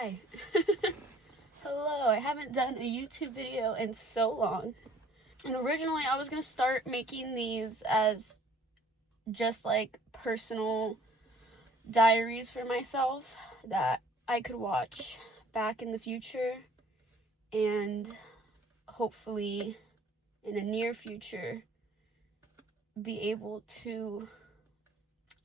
Hi. Hello, I haven't done a YouTube video in so long. And originally I was going to start making these as just like personal diaries for myself that I could watch back in the future and hopefully in a near future be able to,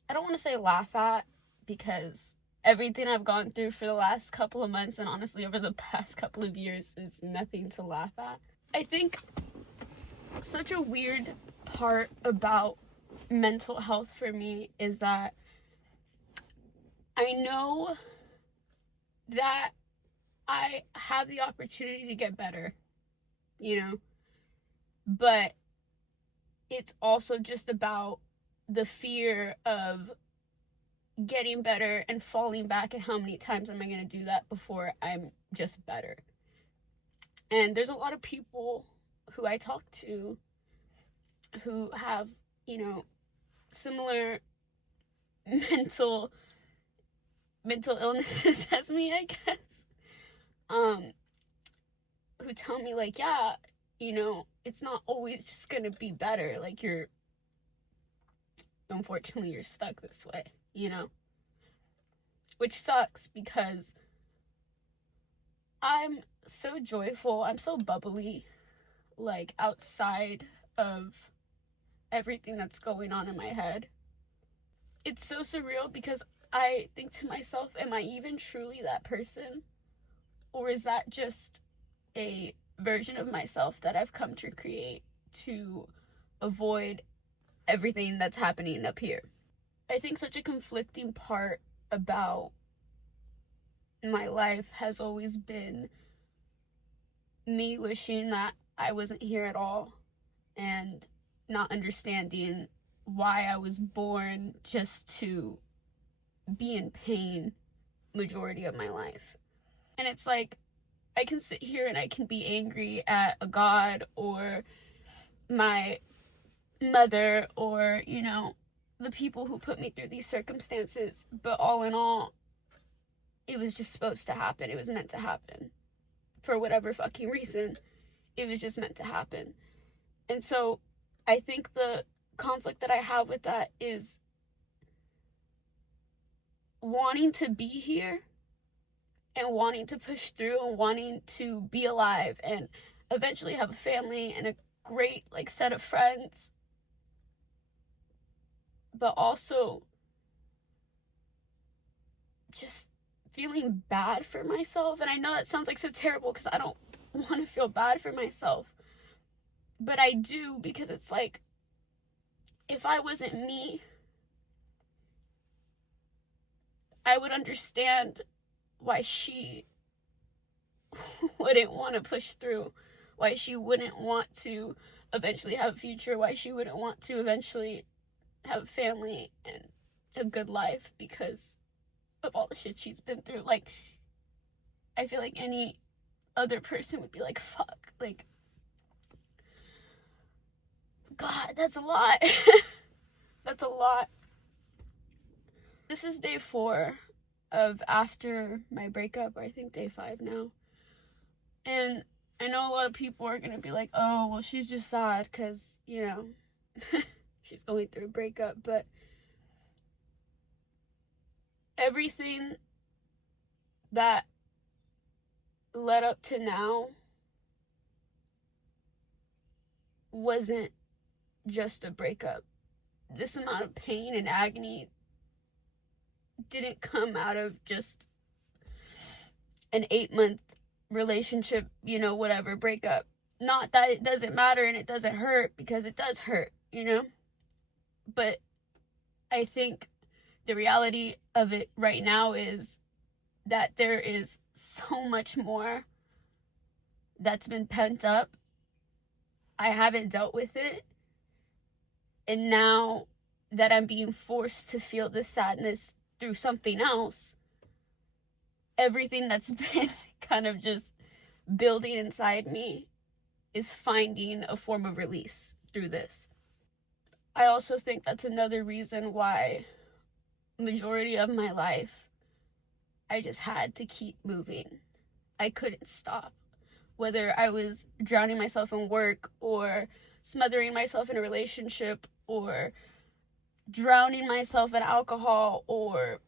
I don't want to say laugh at, because everything I've gone through for the last couple of months and honestly over the past couple of years is nothing to laugh at. I think such a weird part about mental health for me is that I know that I have the opportunity to get better, but it's also just about the fear of getting better and falling back, and how many times am I going to do that before I'm just better. And there's a lot of people who I talk to who have, similar mental illnesses as me, I guess, who tell me like, yeah, it's not always just gonna be better. Like, unfortunately you're stuck this way, which sucks because I'm so joyful, I'm so bubbly, like, outside of everything that's going on in my head. It's so surreal because I think to myself, am I even truly that person? Or is that just a version of myself that I've come to create to avoid everything that's happening up here? I think such a conflicting part about my life has always been me wishing that I wasn't here at all and not understanding why I was born just to be in pain majority of my life. And it's like, I can sit here and I can be angry at a god or my mother or, the people who put me through these circumstances, but all in all, it was just supposed to happen. It was meant to happen. For whatever fucking reason, it was just meant to happen. And so I think the conflict that I have with that is wanting to be here and wanting to push through and wanting to be alive and eventually have a family and a great set of friends, but also just feeling bad for myself. And I know that sounds like so terrible because I don't want to feel bad for myself, but I do, because it's like, if I wasn't me, I would understand why she wouldn't want to push through, why she wouldn't want to eventually have a future, why she wouldn't want to eventually have a family and a good life because of all the shit she's been through. Like, I feel like any other person would be like, fuck, like, God, that's a lot. That's a lot. This is day 4 of after my breakup, or I think day 5 now. And I know a lot of people are gonna be like, oh, well, she's just sad because, she's going through a breakup. But everything that led up to now wasn't just a breakup. This amount of pain and agony didn't come out of just an 8-month relationship, whatever, breakup. Not that it doesn't matter and it doesn't hurt, because it does hurt, but I think the reality of it right now is that there is so much more that's been pent up. I haven't dealt with it, and now that I'm being forced to feel this sadness through something else, everything that's been kind of just building inside me is finding a form of release through this. I also think that's another reason why majority of my life I just had to keep moving. I couldn't stop. Whether I was drowning myself in work or smothering myself in a relationship or drowning myself in alcohol or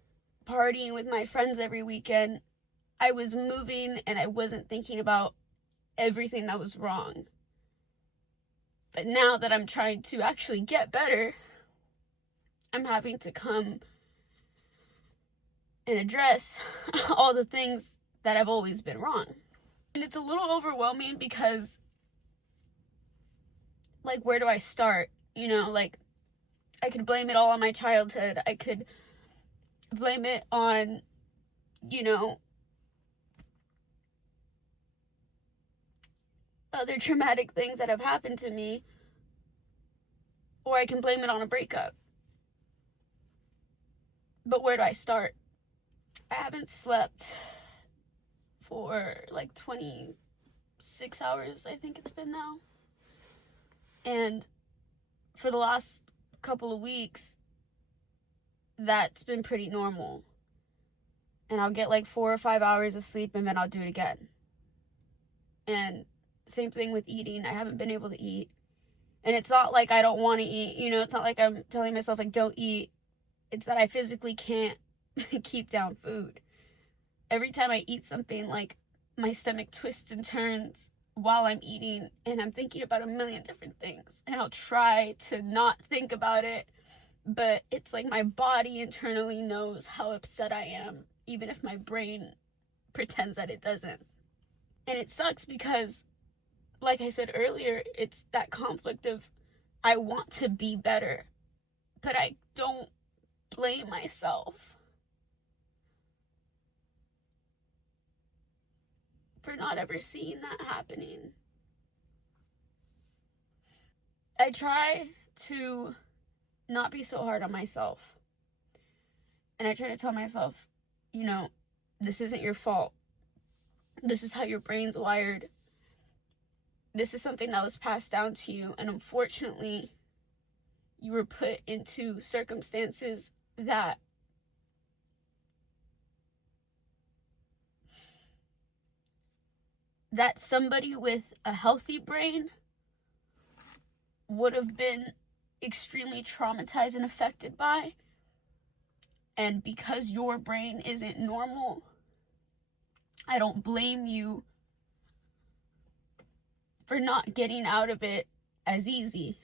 partying with my friends every weekend, I was moving and I wasn't thinking about everything that was wrong. But now that I'm trying to actually get better, I'm having to come and address all the things that have always been wrong. And it's a little overwhelming because, like, where do I start? You know, like, I could blame it all on my childhood. I could blame it on, you know, other traumatic things that have happened to me. Or I can blame it on a breakup. But where do I start? I haven't slept for like 26 hours, I think it's been now. And for the last couple of weeks, that's been pretty normal. And I'll get like 4 or 5 hours of sleep and then I'll do it again. And same thing with eating. I haven't been able to eat. And it's not like I don't want to eat, you know, it's not like I'm telling myself like don't eat. It's that I physically can't keep down food. Every time I eat something, like, my stomach twists and turns while I'm eating, and I'm thinking about a million different things. And I'll try to not think about it, but it's like my body internally knows how upset I am, even if my brain pretends that it doesn't. And it sucks because, like I said earlier, it's that conflict of I want to be better, but I don't blame myself for not ever seeing that happening. I try to not be so hard on myself. And I try to tell myself, you know, this isn't your fault. This is how your brain's wired. This is something that was passed down to you. And unfortunately, you were put into circumstances that somebody with a healthy brain would have been extremely traumatized and affected by. And because your brain isn't normal, I don't blame you for not getting out of it as easy.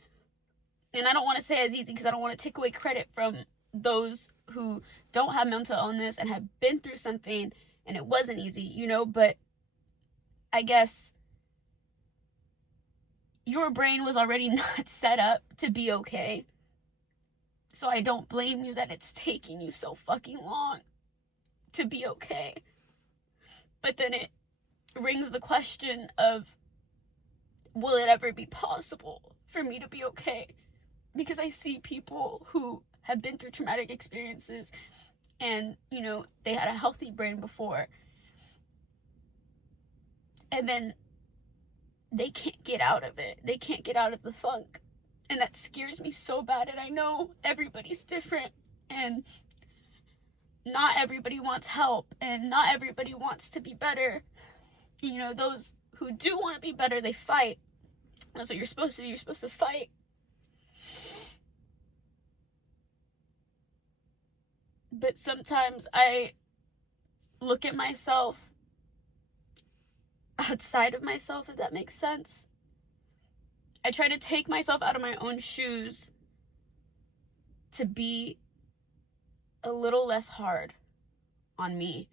And I don't want to say as easy because I don't want to take away credit from those who don't have mental illness and have been through something and it wasn't easy, you know, but I guess your brain was already not set up to be okay. So I don't blame you that it's taking you so fucking long to be okay. But then it rings the question of, will it ever be possible for me to be okay? Because I see people who have been through traumatic experiences and, you know, they had a healthy brain before. And then they can't get out of it. They can't get out of the funk. And that scares me so bad. And I know everybody's different. And not everybody wants help. And not everybody wants to be better. You know, those who do want to be better, they fight. That's what you're supposed to do. You're supposed to fight. But sometimes I look at myself outside of myself, if that makes sense. I try to take myself out of my own shoes to be a little less hard on me.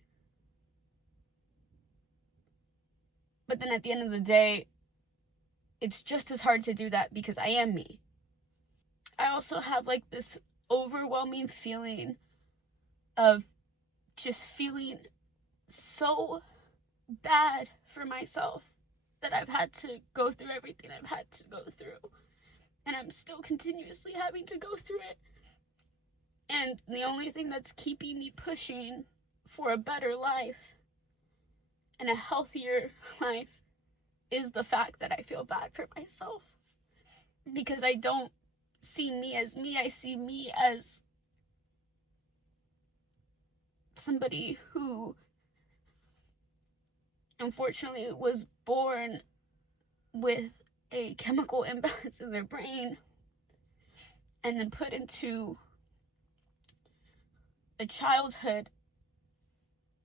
But then at the end of the day, it's just as hard to do that because I am me. I also have like this overwhelming feeling of just feeling so bad for myself that I've had to go through everything I've had to go through. And I'm still continuously having to go through it. And the only thing that's keeping me pushing for a better life and a healthier life is the fact that I feel bad for myself. Because I don't see me as me, I see me as somebody who unfortunately was born with a chemical imbalance in their brain and then put into a childhood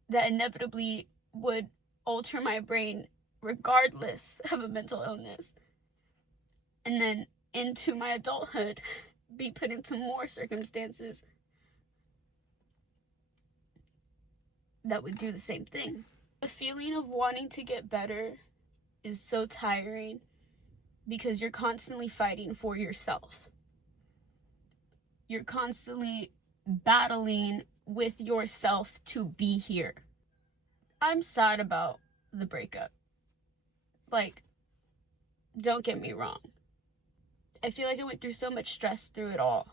that inevitably would alter my brain regardless of a mental illness, and then into my adulthood be put into more circumstances that would do the same thing. The feeling of wanting to get better is so tiring because you're constantly fighting for yourself. You're constantly battling with yourself to be here. I'm sad about the breakup. Like, don't get me wrong. I feel like I went through so much stress through it all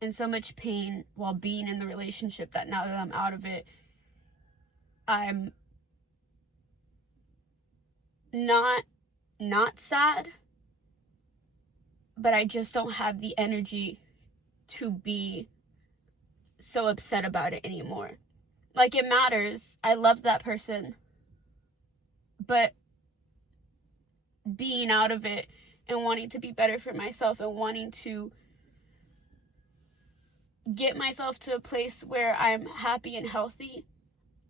and so much pain while being in the relationship that now that I'm out of it, I'm not sad, but I just don't have the energy to be so upset about it anymore. Like, it matters. I love that person, but being out of it and wanting to be better for myself and wanting to get myself to a place where I'm happy and healthy,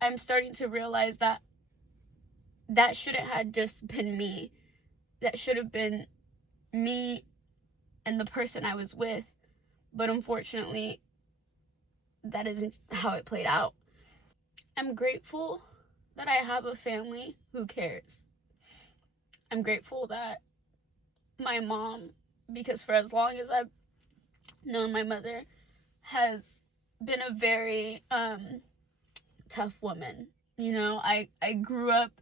I'm starting to realize that that shouldn't have just been me. That should have been me and the person I was with. But unfortunately, that isn't how it played out. I'm grateful that I have a family who cares. I'm grateful that my mom, because for as long as I've known my mother, has been a very tough woman. You know, I grew up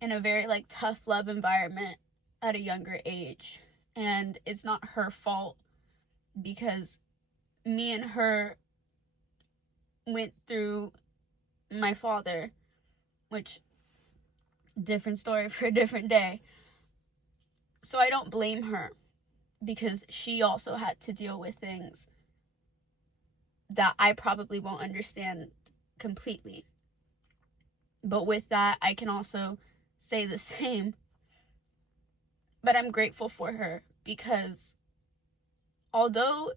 in a very tough love environment at a younger age, and it's not her fault because me and her went through my father, which, different story for a different day. So I don't blame her because she also had to deal with things that I probably won't understand completely. But with that, I can also say the same. But I'm grateful for her because although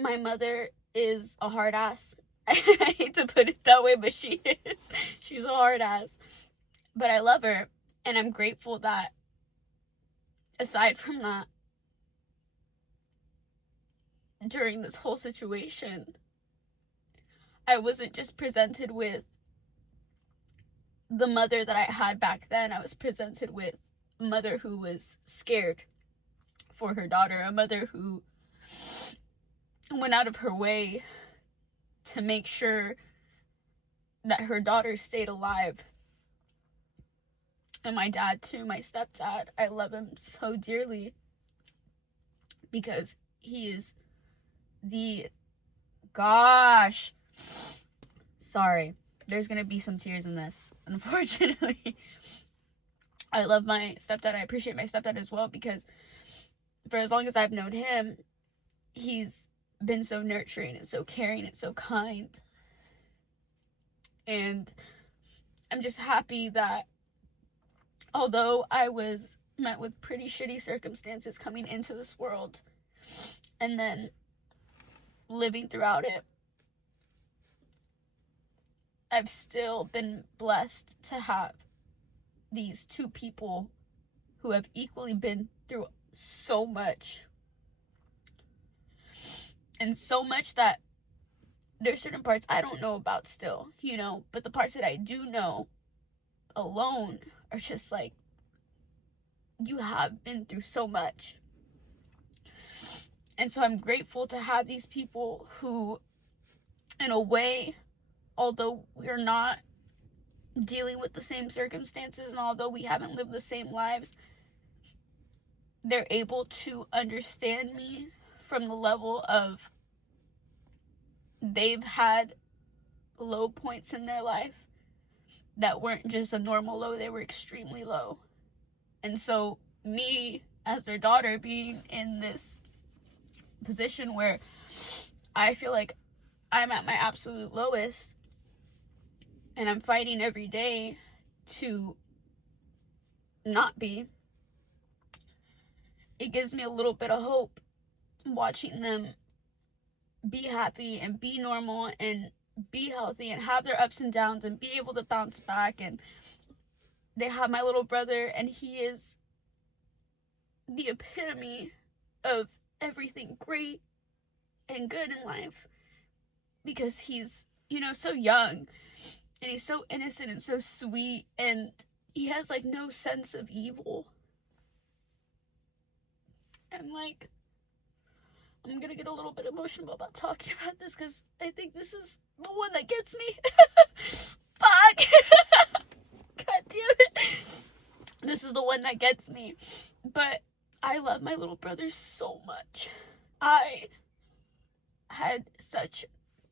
my mother is a hard ass, I hate to put it that way, but she is. She's a hard ass. But I love her, and I'm grateful that aside from that, during this whole situation, I wasn't just presented with the mother that I had back then. I was presented with a mother who was scared for her daughter, a mother who went out of her way to make sure that her daughter stayed alive. And my dad too, my stepdad, I love him so dearly because he is sorry, there's gonna be some tears in this, unfortunately. I love my stepdad. I appreciate my stepdad as well because for as long as I've known him, he's been so nurturing and so caring and so kind. And I'm just happy that although I was met with pretty shitty circumstances coming into this world and then living throughout it, I've still been blessed to have these two people who have equally been through so much. And so much that there's certain parts I don't know about still, you know, but the parts that I do know alone are just like, you have been through so much. And so I'm grateful to have these people who, in a way, although we're not dealing with the same circumstances and although we haven't lived the same lives, they're able to understand me from the level of they've had low points in their life that weren't just a normal low, they were extremely low. And so me, as their daughter, being in this position where I feel like I'm at my absolute lowest and I'm fighting every day to not be, it gives me a little bit of hope watching them be happy and be normal and be healthy and have their ups and downs and be able to bounce back. And they have my little brother, and he is the epitome of everything great and good in life, because he's, so young and he's so innocent and so sweet, and he has like no sense of evil. And like, I'm gonna get a little bit emotional about talking about this because I think this is the one that gets me. Fuck. God damn it. This is the one that gets me. But I love my little brother so much. I had such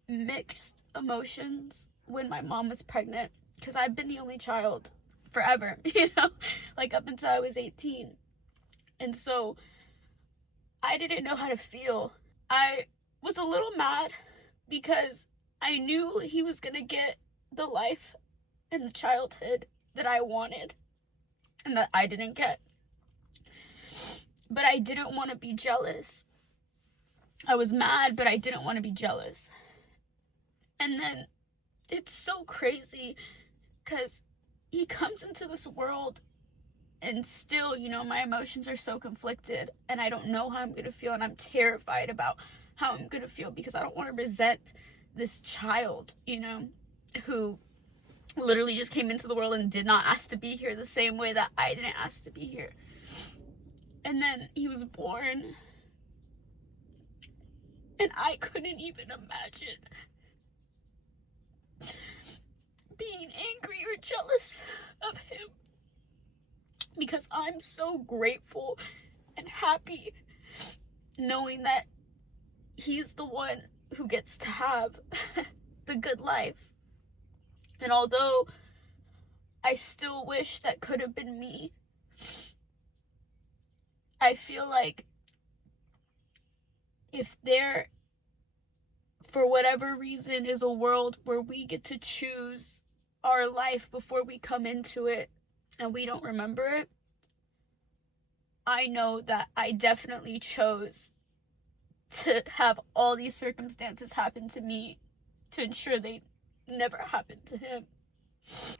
mixed emotions when my mom was pregnant, because I've been the only child forever, like up until I was 18. And so I didn't know how to feel. I was a little mad because I knew he was gonna get the life and the childhood that I wanted and that I didn't get. But I didn't want to be jealous. I was mad, but I didn't want to be jealous. And then it's so crazy because he comes into this world and still, my emotions are so conflicted and I don't know how I'm going to feel, and I'm terrified about how I'm going to feel because I don't want to resent this child, who literally just came into the world and did not ask to be here the same way that I didn't ask to be here. And then he was born and I couldn't even imagine being angry or jealous of him, because I'm so grateful and happy knowing that he's the one who gets to have the good life. And although I still wish that could have been me, I feel like if there, for whatever reason, is a world where we get to choose our life before we come into it and we don't remember it, I know that I definitely chose to have all these circumstances happen to me to ensure they never happened to him.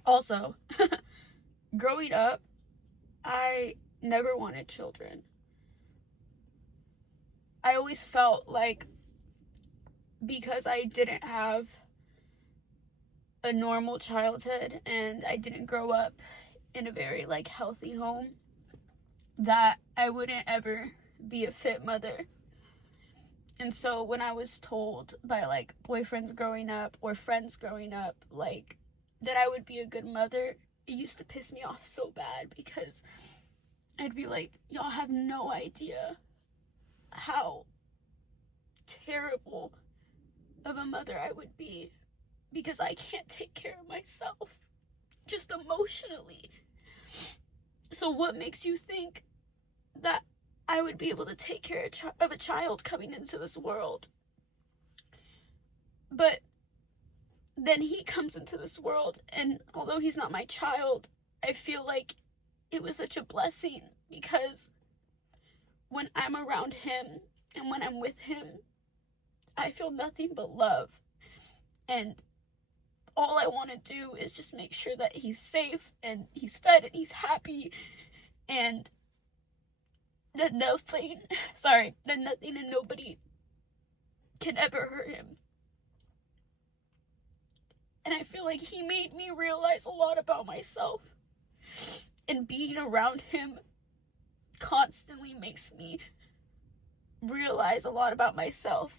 Also, growing up, I never wanted children. I always felt like because I didn't have a normal childhood and I didn't grow up in a very healthy home, that I wouldn't ever be a fit mother. And so when I was told by boyfriends growing up or friends growing up that I would be a good mother, it used to piss me off so bad, because I'd be like, y'all have no idea how terrible of a mother I would be, because I can't take care of myself, just emotionally. So what makes you think that I would be able to take care of a child coming into this world? But then he comes into this world, and although he's not my child, I feel like it was such a blessing, because when I'm around him and when I'm with him, I feel nothing but love. And all I want to do is just make sure that he's safe and he's fed and he's happy, and that nothing and nobody can ever hurt him. And I feel like he made me realize a lot about myself. And being around him constantly makes me realize a lot about myself.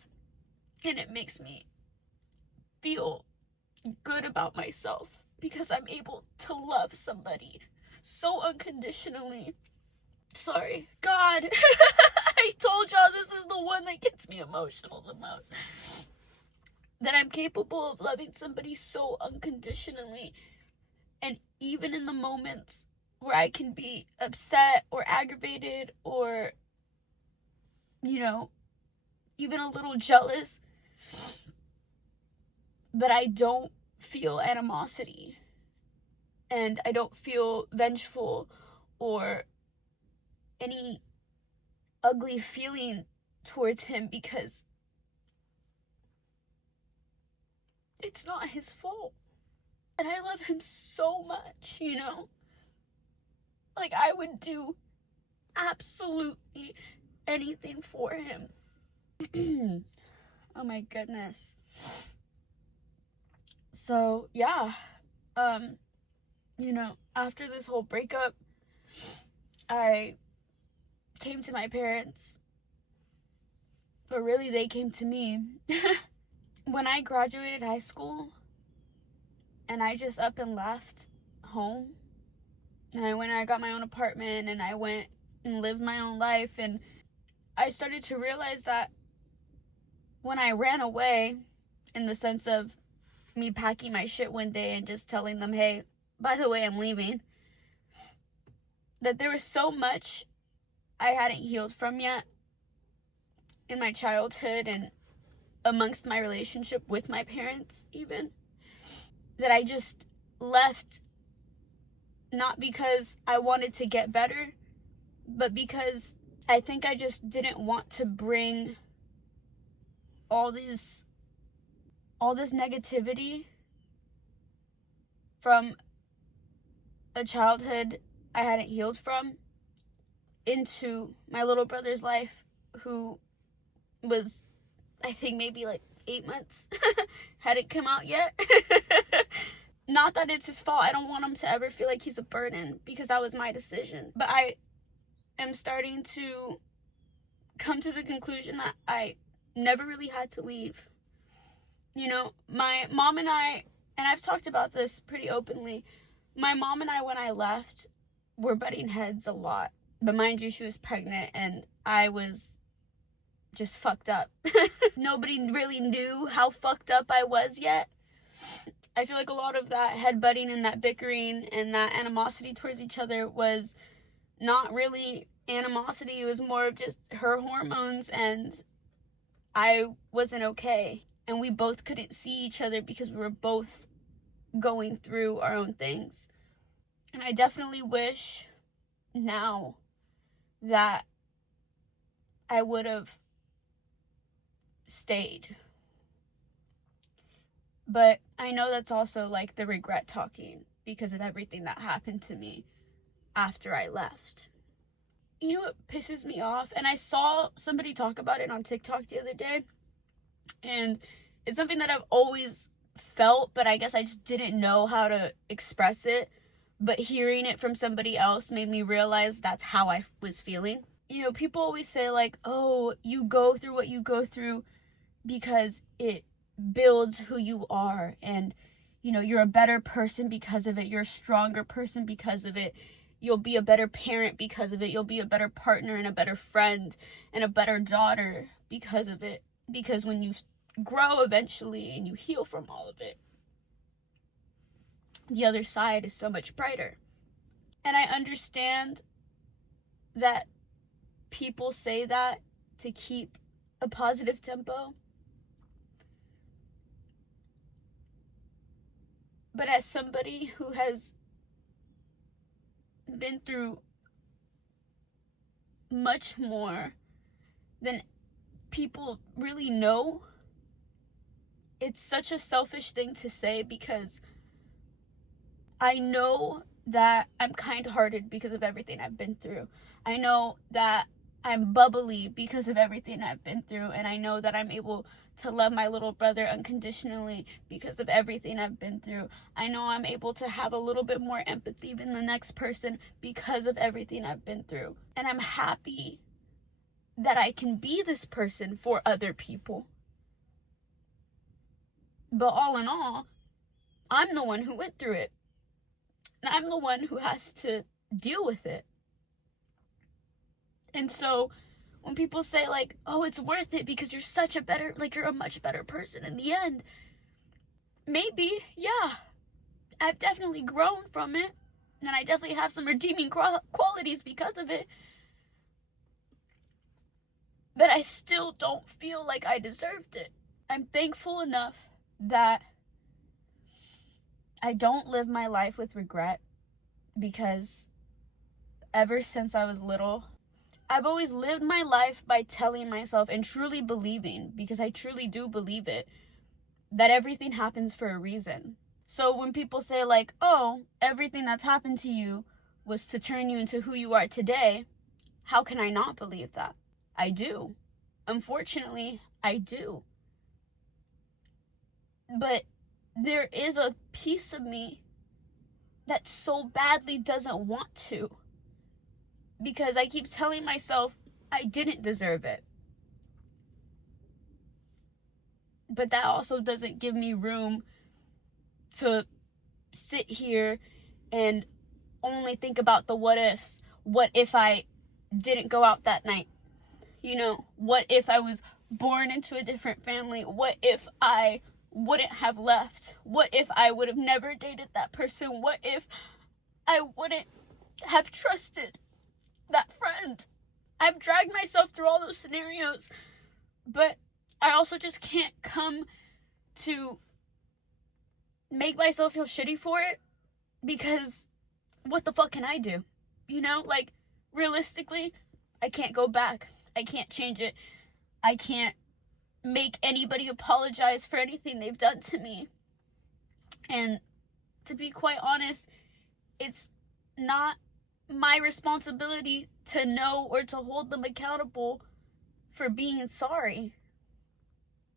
And it makes me feel good about myself, because I'm able to love somebody so unconditionally. Sorry. God. I told y'all this is the one that gets me emotional the most. That I'm capable of loving somebody so unconditionally. And even in the moments where I can be upset or aggravated or, even a little jealous, but I don't feel animosity, and I don't feel vengeful or any ugly feeling towards him, because it's not his fault. And I love him so much, you know? Like, I would do absolutely anything for him. Oh my goodness. So, yeah. You know, after this whole breakup, I came to my parents, but really they came to me. When I graduated high school and I just up and left home, and I got my own apartment and I went and lived my own life, and I started to realize that when I ran away, in the sense of me packing my shit one day and just telling them, hey, by the way, I'm leaving, that there was so much I hadn't healed from yet in my childhood and amongst my relationship with my parents, even, that I just left, not because I wanted to get better, but because I think I just didn't want to bring all this negativity from a childhood I hadn't healed from into my little brother's life, who was, I think, maybe like 8 months, hadn't come out yet. Not that it's his fault. I don't want him to ever feel like he's a burden, because that was my decision. But I am starting to come to the conclusion that I never really had to leave. You know, my mom and I've talked about this pretty openly, my mom and I, when I left, were butting heads a lot. But mind you, she was pregnant and I was just fucked up. Nobody really knew how fucked up I was yet. I feel like a lot of that headbutting and that bickering and that animosity towards each other was not really animosity. It was more of just her hormones, and I wasn't okay. And we both couldn't see each other because we were both going through our own things. And I definitely wish now that I would have stayed. But I know that's also like the regret talking, because of everything that happened to me after I left. You know what pisses me off? And I saw somebody talk about it on TikTok the other day, and it's something that I've always felt, but I guess I just didn't know how to express it. But hearing it from somebody else made me realize that's how I was feeling. You know, people always say like, oh, you go through what you go through because it builds who you are, and you know, you're a better person because of it, you're a stronger person because of it, you'll be a better parent because of it, you'll be a better partner and a better friend and a better daughter because of it, because when you grow eventually and you heal from all of it, the other side is so much brighter. And I understand that people say that to keep a positive tempo, but as somebody who has been through much more than people really know, it's such a selfish thing to say, because I know that I'm kind-hearted because of everything I've been through. I know that I'm bubbly because of everything I've been through, and I know that I'm able to love my little brother unconditionally because of everything I've been through. I know I'm able to have a little bit more empathy than the next person because of everything I've been through. And I'm happy that I can be this person for other people. But all in all, I'm the one who went through it. And I'm the one who has to deal with it. And so when people say like, oh, it's worth it because you're such a better, like you're a much better person in the end, maybe, yeah, I've definitely grown from it, and I definitely have some redeeming qualities because of it, but I still don't feel like I deserved it. I'm thankful enough that I don't live my life with regret, because ever since I was little, I've always lived my life by telling myself and truly believing, because I truly do believe it, that everything happens for a reason. So when people say like, oh, everything that's happened to you was to turn you into who you are today, how can I not believe that? I do. Unfortunately, I do. But there is a piece of me that so badly doesn't want to, because I keep telling myself I didn't deserve it. But that also doesn't give me room to sit here and only think about the what ifs. What if I didn't go out that night? You know, what if I was born into a different family? What if I wouldn't have left? What if I would have never dated that person? What if I wouldn't have trusted that friend? I've dragged myself through all those scenarios, but I also just can't come to make myself feel shitty for it, because what the fuck can I do? You know, like, realistically, I can't go back. I can't change it. I can't make anybody apologize for anything they've done to me. And to be quite honest, it's not my responsibility to know or to hold them accountable for being sorry.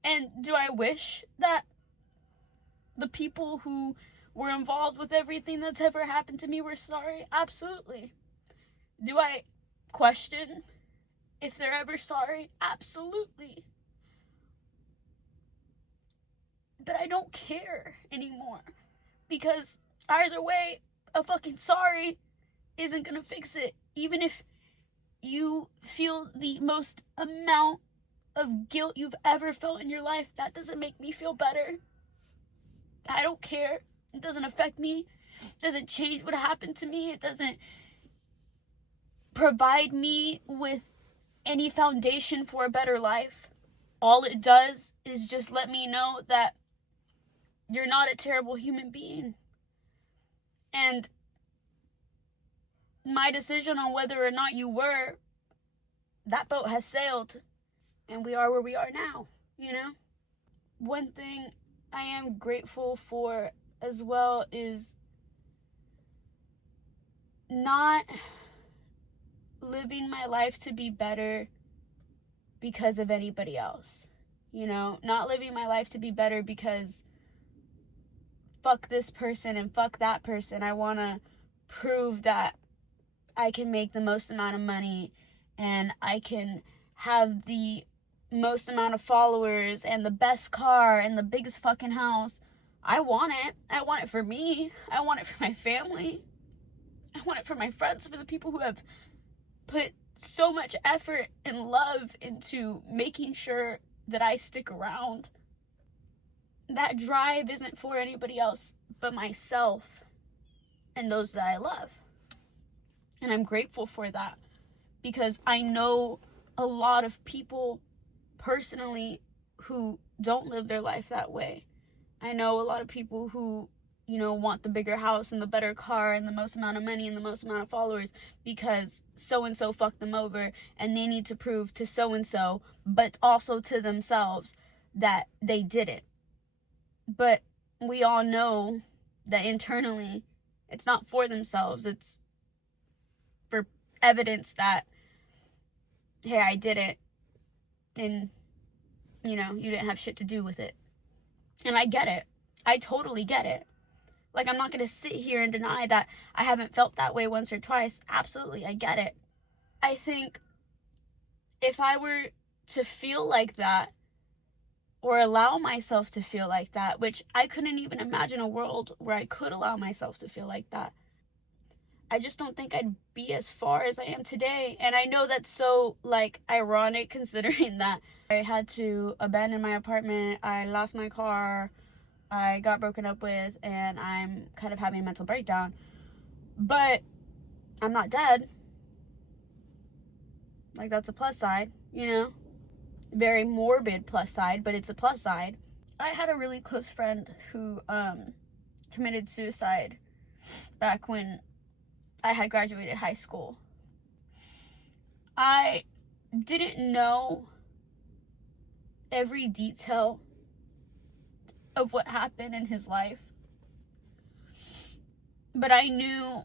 And do I wish that the people who were involved with everything that's ever happened to me were sorry? Absolutely. Do I question if they're ever sorry? Absolutely. But I don't care anymore, because either way, a fucking sorry isn't gonna fix it. Even if you feel the most amount of guilt you've ever felt in your life, that doesn't make me feel better. I don't care. It doesn't affect me. It doesn't change what happened to me. It doesn't provide me with any foundation for a better life. All it does is just let me know that you're not a terrible human being. And my decision on whether or not you were, that boat has sailed, and we are where we are now, you know? One thing I am grateful for as well is not living my life to be better because of anybody else. You know, not living my life to be better because fuck this person and fuck that person. I want to prove that I can make the most amount of money and I can have the most amount of followers and the best car and the biggest fucking house. I want it. I want it for me. I want it for my family. I want it for my friends, for the people who have put so much effort and love into making sure that I stick around. That drive isn't for anybody else but myself and those that I love. And I'm grateful for that, because I know a lot of people personally who don't live their life that way. I know a lot of people who, you know, want the bigger house and the better car and the most amount of money and the most amount of followers because so-and-so fucked them over and they need to prove to so-and-so, but also to themselves, that they didn't. But we all know that internally it's not for themselves. It's for evidence that, hey, I did it, and, you know, you didn't have shit to do with it. And I get it. I totally get it. Like, I'm not going to sit here and deny that I haven't felt that way once or twice. Absolutely, I get it. I think if I were to feel like that, or allow myself to feel like that, which I couldn't even imagine a world where I could allow myself to feel like that, I just don't think I'd be as far as I am today. And I know that's so, like, ironic considering that I had to abandon my apartment, I lost my car, I got broken up with, and I'm kind of having a mental breakdown. But I'm not dead. Like, that's a plus side, you know? Very morbid plus side, but it's a plus side. I had a really close friend who committed suicide back when I had graduated high school. I didn't know every detail of what happened in his life, but I knew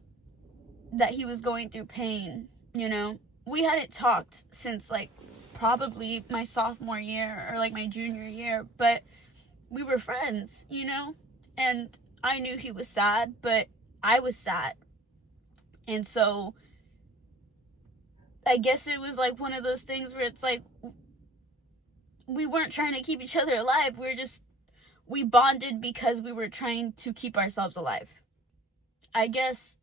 that he was going through pain, you know. We hadn't talked since like probably my sophomore year or like my junior year, but we were friends, you know, and I knew he was sad, but I was sad. And so I guess it was like one of those things where it's like we weren't trying to keep each other alive. We bonded because we were trying to keep ourselves alive. I guess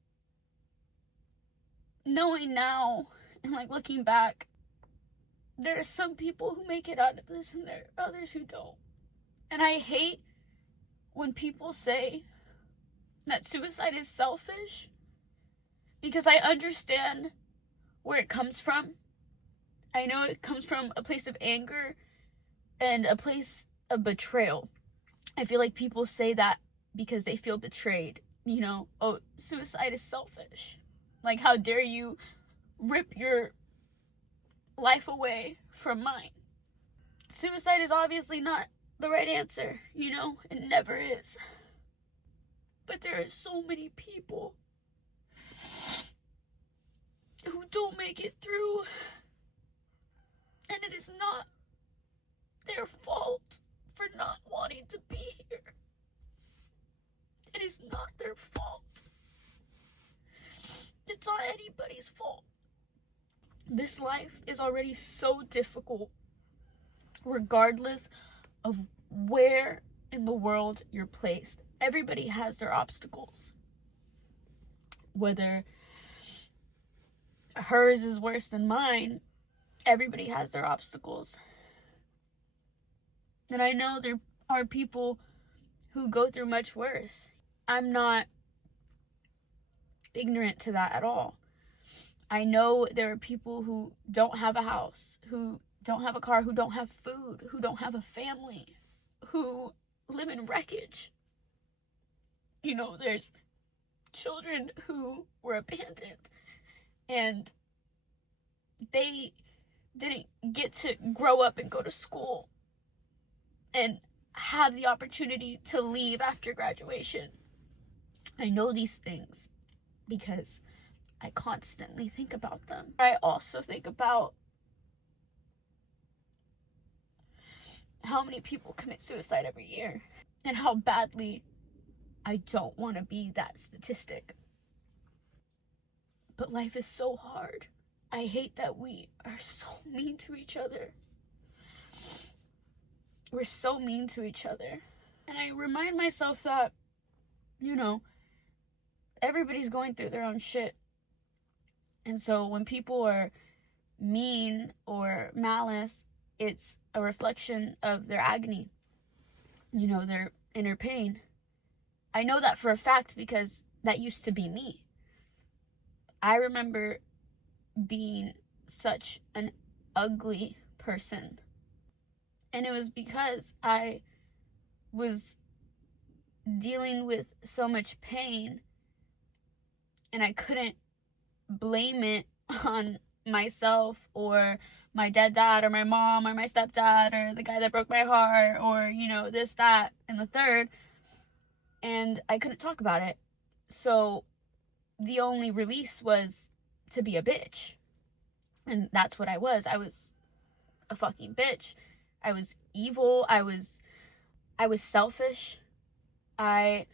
knowing now and like looking back, there are some people who make it out of this and there are others who don't. And I hate when people say that suicide is selfish, because I understand where it comes from. I know it comes from a place of anger and a place of betrayal. I feel like people say that because they feel betrayed. You know, oh, suicide is selfish. Like, how dare you rip your life away from mine? Suicide is obviously not the right answer, you know? It never is. But there are so many people who don't make it through, and it is not their fault for not wanting to be here. It is not their fault. It's not anybody's fault. This life is already so difficult, regardless of where in the world you're placed. Everybody has their obstacles. Whether hers is worse than mine, everybody has their obstacles. And I know there are people who go through much worse. I'm not ignorant to that at all. I know there are people who don't have a house, who don't have a car, who don't have food, who don't have a family, who live in wreckage. You know, there's children who were abandoned and they didn't get to grow up and go to school and have the opportunity to leave after graduation. I know these things because I constantly think about them. I also think about how many people commit suicide every year and how badly I don't want to be that statistic. But life is so hard. I hate that we are so mean to each other. We're so mean to each other. And I remind myself that, you know, everybody's going through their own shit. And so when people are mean or malice, it's a reflection of their agony, you know, their inner pain. I know that for a fact because that used to be me. I remember being such an ugly person. And it was because I was dealing with so much pain and I couldn't blame it on myself or my dead dad or my mom or my stepdad or the guy that broke my heart or, you know, this, that, and the third. And I couldn't talk about it. So the only release was to be a bitch. And that's what I was. I was a fucking bitch. I was evil. I was selfish. I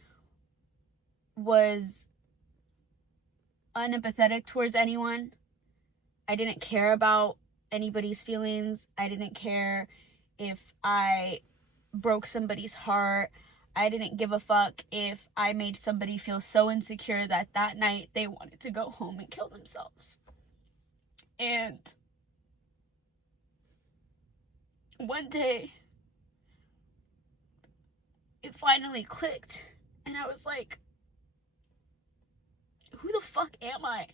was unempathetic towards anyone. I didn't care about anybody's feelings. I didn't care if I broke somebody's heart. I didn't give a fuck if I made somebody feel so insecure that that night they wanted to go home and kill themselves. And one day, it finally clicked, and I was like, who the fuck am I?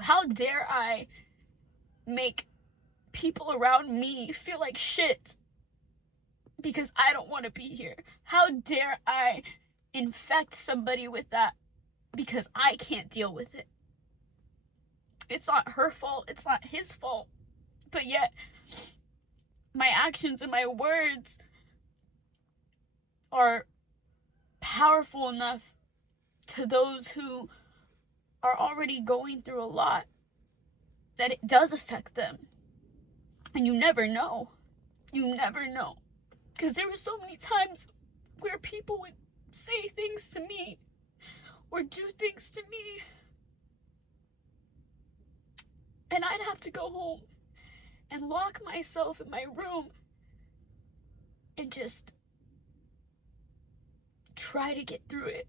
How dare I make people around me feel like shit because I don't want to be here? How dare I infect somebody with that because I can't deal with it. It's not her fault, it's not his fault. But yet, my actions and my words are powerful enough to those who are already going through a lot that it does affect them. And you never know. You never know. Because there were so many times where people would say things to me or do things to me, and I'd have to go home and lock myself in my room and just try to get through it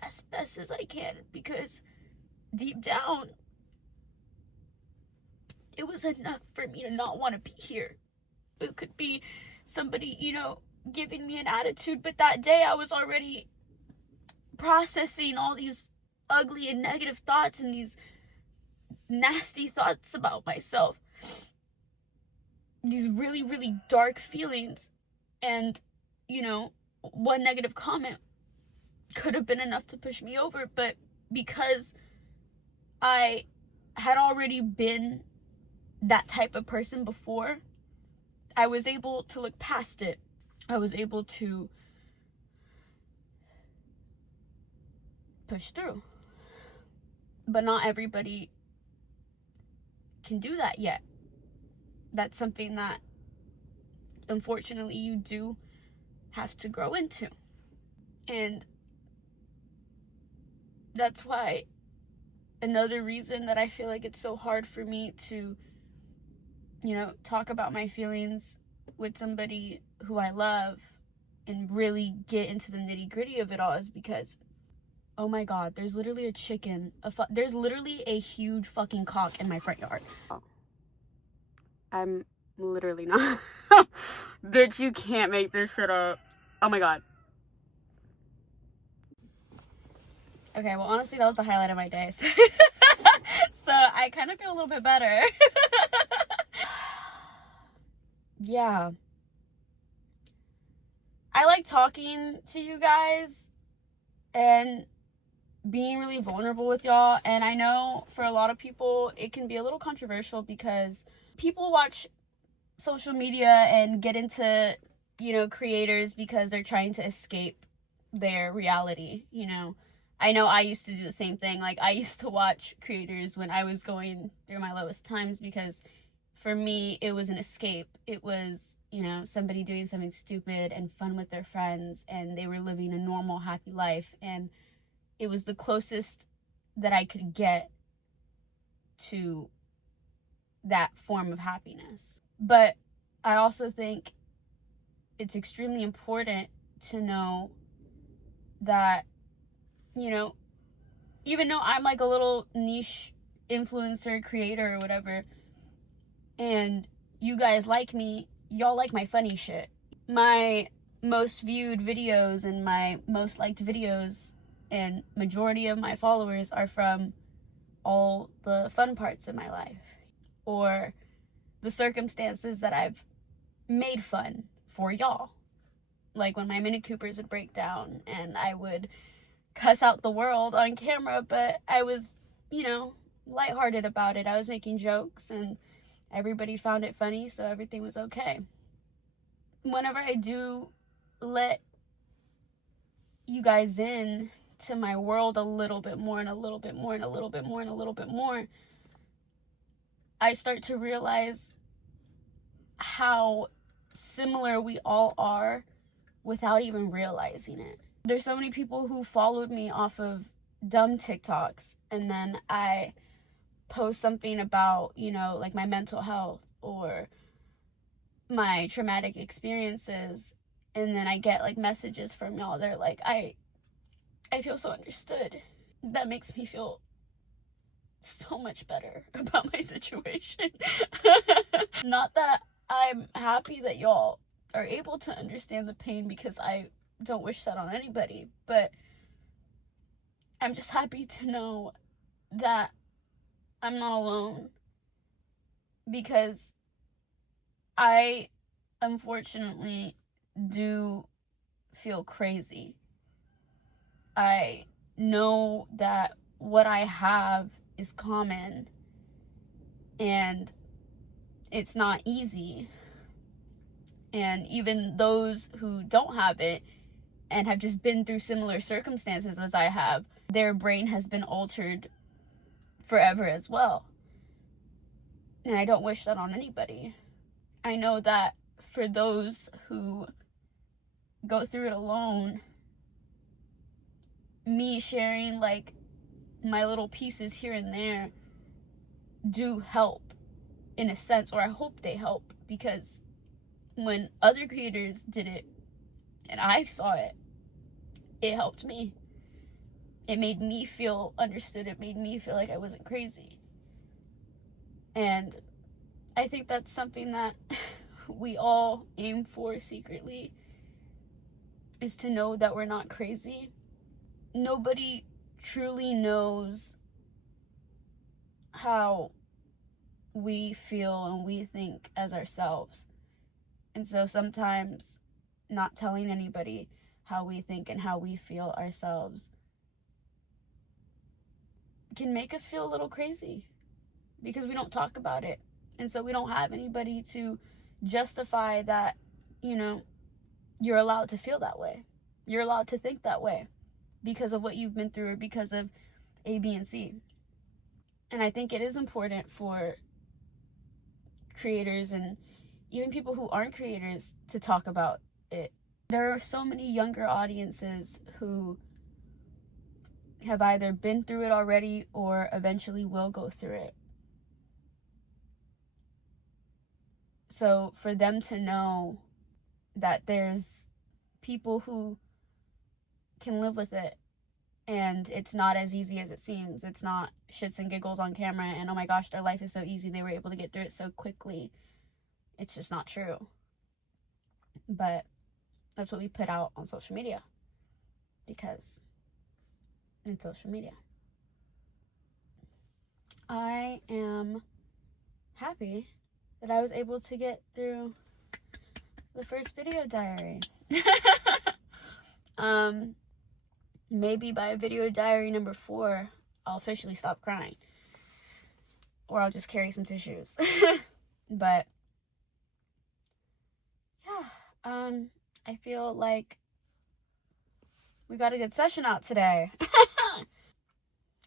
as best as I can, because deep down, it was enough for me to not want to be here. It could be somebody, giving me an attitude, but that day I was already processing all these ugly and negative thoughts and these nasty thoughts about myself. These really, really dark feelings. And, one negative comment could have been enough to push me over, but because I had already been that type of person before, I was able to look past it. I was able to push through. But not everybody can do that yet. That's something that, unfortunately, you do have to grow into. And that's why another reason that I feel like it's so hard for me to, talk about my feelings with somebody who I love and really get into the nitty-gritty of it all is because, oh my God, there's literally a chicken. There's literally a huge fucking cock in my front yard. I'm literally not. Bitch, you can't make this shit up. Oh my God. Okay, well, honestly, that was the highlight of my day. So, so I kind of feel a little bit better. Yeah. I like talking to you guys and being really vulnerable with y'all. And I know for a lot of people, it can be a little controversial because people watch social media and get into, creators because they're trying to escape their reality, I know I used to do the same thing. Like, I used to watch creators when I was going through my lowest times because for me, it was an escape. It was, somebody doing something stupid and fun with their friends, and they were living a normal, happy life. And it was the closest that I could get to that form of happiness. But I also think it's extremely important to know that, even though I'm like a little niche influencer, creator, or whatever, and you guys like me, y'all like my funny shit. My most viewed videos and my most liked videos and majority of my followers are from all the fun parts of my life or the circumstances that I've made fun for y'all. Like when my Mini Coopers would break down and I would cuss out the world on camera, but I was, lighthearted about it. I was making jokes and everybody found it funny, so everything was okay. Whenever I do let you guys in to my world a little bit more and a little bit more and a little bit more and a little bit more, I start to realize how similar we all are without even realizing it. There's so many people who followed me off of dumb TikToks, and then I post something about, like my mental health or my traumatic experiences, and then I get like messages from y'all. They're like, I feel so understood. That makes me feel so much better about my situation. Not that I'm happy that y'all are able to understand the pain, because I don't wish that on anybody, but I'm just happy to know that I'm not alone, because I unfortunately do feel crazy I know that what I have is common and it's not easy. And even those who don't have it and have just been through similar circumstances as I have, their brain has been altered forever as well. And I don't wish that on anybody. I know that for those who go through it alone, me sharing like my little pieces here and there do help in a sense, or I hope they help, because when other creators did it and I saw it, it helped me. It made me feel understood. It made me feel like I wasn't crazy. And I think that's something that we all aim for secretly, is to know that we're not crazy. Nobody truly knows how we feel and we think as ourselves. And so sometimes not telling anybody how we think and how we feel ourselves can make us feel a little crazy, because we don't talk about it. And so we don't have anybody to justify that, you're allowed to feel that way. You're allowed to think that way because of what you've been through or because of A, B, and C. And I think it is important for creators and even people who aren't creators to talk about it. There are so many younger audiences who have either been through it already or eventually will go through it. So for them to know that there's people who can live with it and it's not as easy as it seems. It's not shits and giggles on camera and oh my gosh, their life is so easy, they were able to get through it so quickly. It's just not true. But that's what we put out on social media, because in social media. I am happy that I was able to get through the first video diary. Maybe by video diary number 4, I'll officially stop crying. Or I'll just carry some tissues. But yeah, I feel like we got a good session out today.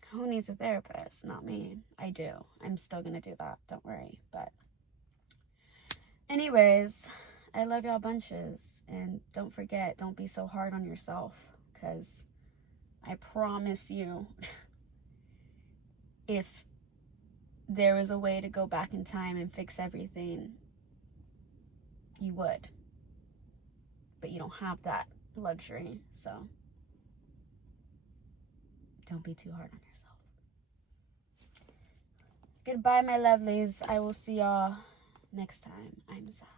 Who needs a therapist? Not me. I do. I'm still gonna do that. Don't worry. But anyways, I love y'all bunches. And don't forget, don't be so hard on yourself. Because I promise you, if there was a way to go back in time and fix everything, you would. But you don't have that luxury. So don't be too hard on yourself. Goodbye, my lovelies. I will see y'all next time. I'm Zah.